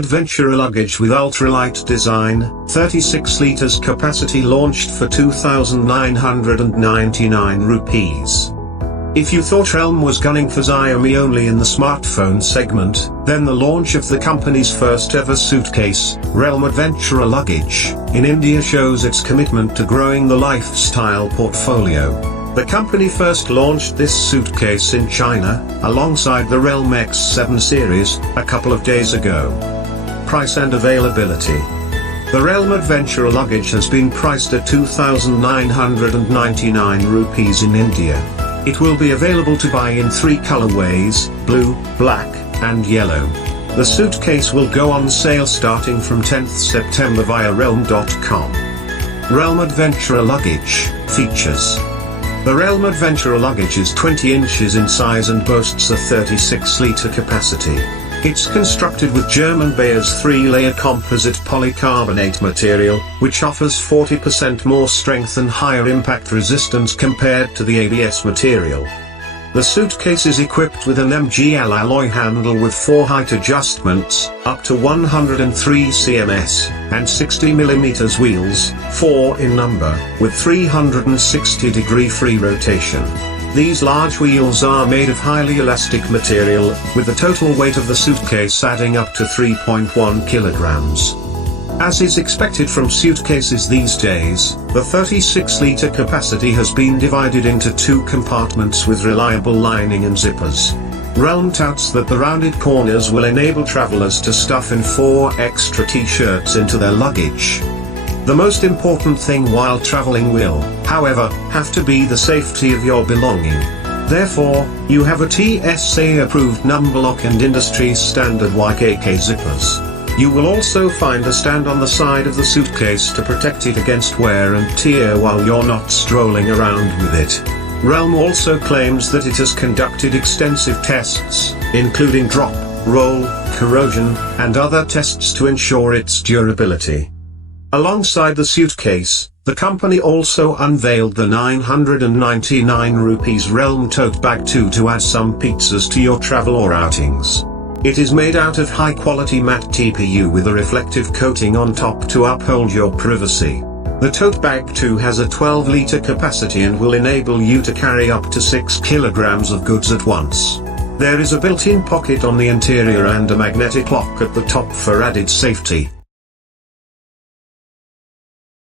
Adventure luggage with ultralight design, 36 liters capacity, launched for 2,999 rupees. If you thought Realme was gunning for Xiaomi only in the smartphone segment, then the launch of the company's first ever suitcase, Realme Adventure Luggage, in India shows its commitment to growing the lifestyle portfolio. The company first launched this suitcase in China, alongside the Realme X7 series, a couple of days ago. Price and availability. The Realme Adventure Luggage has been priced at 2,999 rupees in India. It will be available to buy in 3 colorways, blue, black, and yellow. The suitcase will go on sale starting from 10th September via realme.com. Realme Adventure Luggage. Features. The Realme Adventure Luggage is 20 inches in size and boasts a 36-liter capacity. It's constructed with German Bayer's 3-layer composite polycarbonate material, which offers 40% more strength and higher impact resistance compared to the ABS material. The suitcase is equipped with an MGL alloy handle with 4 height adjustments, up to 103 cms, and 60 mm wheels, 4 in number, with 360-degree free rotation. These large wheels are made of highly elastic material, with the total weight of the suitcase adding up to 3.1 kilograms. As is expected from suitcases these days, the 36-liter capacity has been divided into 2 compartments with reliable lining and zippers. Realme touts that the rounded corners will enable travelers to stuff in 4 extra t-shirts into their luggage. The most important thing while traveling will, however, have to be the safety of your belonging. Therefore, you have a TSA-approved number lock and industry standard YKK zippers. You will also find a stand on the side of the suitcase to protect it against wear and tear while you're not strolling around with it. Realme also claims that it has conducted extensive tests, including drop, roll, corrosion, and other tests to ensure its durability. Alongside the suitcase, the company also unveiled the 999 rupees Realme Tote Bag 2 to add some pizzas to your travel or outings. It is made out of high-quality matte TPU with a reflective coating on top to uphold your privacy. The Tote Bag 2 has a 12-liter capacity and will enable you to carry up to 6 kilograms of goods at once. There is a built-in pocket on the interior and a magnetic lock at the top for added safety.